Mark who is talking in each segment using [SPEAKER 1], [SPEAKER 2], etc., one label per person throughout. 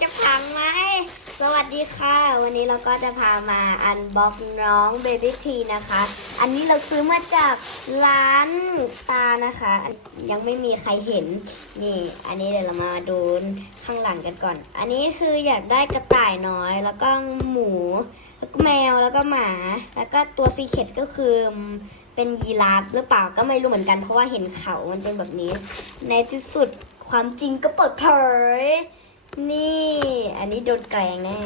[SPEAKER 1] จะพังไหม สวัสดีค่ะ วันนี้เราก็จะพามาอันบ็อกน้องเบบี้ทีนะคะ อันนี้เราซื้อมาจากร้านตานะคะอันยังไม่มีใครเห็น นี่ อันนี้เดี๋ยวเรามาดูข้างหลังกันก่อน อันนี้คืออยากได้กระต่ายน้อย แล้วก็หมู แล้วก็แมว แล้วก็หมา แล้วก็ตัวซีเค็ดก็คือเป็นยีราฟหรือเปล่าก็ไม่รู้เหมือนกันเพราะว่าเห็นเขา มันเป็นแบบนี้ ในที่สุดความจริงก็เปิดเผย นี่ อันนี้โดนแกลงแน่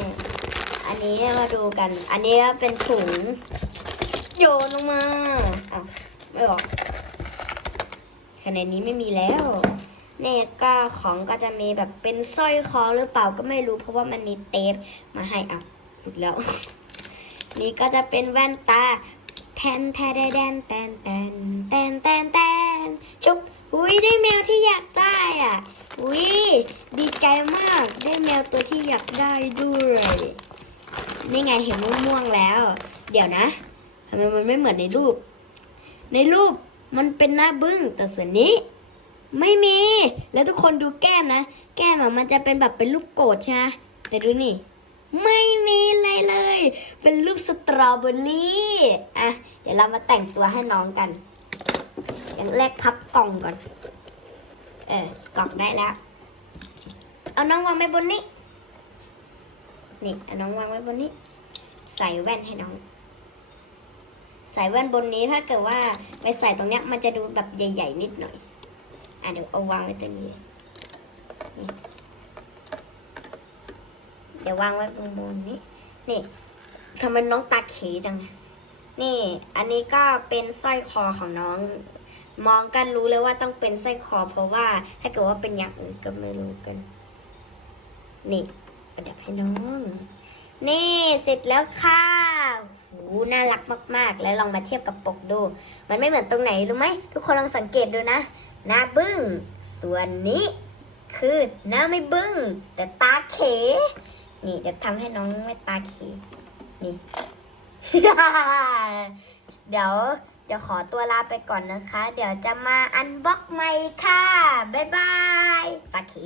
[SPEAKER 1] อันนี้มาดูกัน อันนี้เป็นถุงโยนลงมาอ้าวไม่บอกคะแนนนี้ไม่มีแล้วเนี่ยก็ของก็จะมีแบบเป็นสร้อยคอหรือเปล่าก็ไม่รู้เพราะว่ามันมีเตปมาให้เอาหลุดแล้ว นี่ก็จะเป็นแว่นตาแทนแทนแดนแทนแทนแทนแทนแทนจุ๊บอุ้ยได้แมวที่อยากได้อะ อุ้ยดีใจมากได้แมวตัวที่อยากได้ด้วยนี่ไงเห็นม่วงๆแล้ว เดี๋ยวนะทำไมมันไม่เหมือนในรูป ในรูปมันเป็นหน้าบึ้งแต่ส่วนนี้ ไม่มี แล้วทุกคนดูแก้มนะ แก้มมันจะเป็นแบบเป็นรูปโกรธใช่ไหมแต่ดูนี่ ไม่มีอะไรเลย เป็นรูปสตรอเบอรี่อะเดี๋ยวเรามาแต่งตัวให้น้องกัน อย่างแรกพับกล่องก่อน เออกล่องได้แล้ว เอาน้องวางไว้บนนี้ นี่เอาน้องวางไว้บนนี้ ใส่แว่นให้น้อง ใส่แว่นบนนี้ถ้าเกิดว่าไปใส่ตรงเนี้ยมันจะดูแบบใหญ่ ๆ นิดหน่อย อะเดี๋ยวเอาวางไว้ตรงนี้นี่เดี๋ยววางไว้บนบนนี้ นี่ทำไมน้องตาเขจัง นี่ อันนี้ก็เป็นสร้อยคอของน้อง มองกันรู้เลยว่าต้องเป็นไส้คอเพราะว่า ถ้าเกิดว่าเป็นอย่างอื่นก็ไม่รู้กัน นี่ประดับให้น้อง นี่เสร็จแล้วค่ะหูน่ารักมาก ๆ แล้วลองมาเทียบกับปกดู มันไม่เหมือนตรงไหนรู้ไหมทุกคนลองสังเกตดูนะ หน้าบึ้ง ส่วนนี้ คือหน้าไม่บึ้ง แต่ตาเข นี่จะทำให้น้องไม่ตาเข นี่ เดี๋ยว เดี๋ยวขอตัวลาไปก่อนนะคะ เดี๋ยวจะมาอันบ็อกใหม่ค่ะ บ๊ายบายตาขี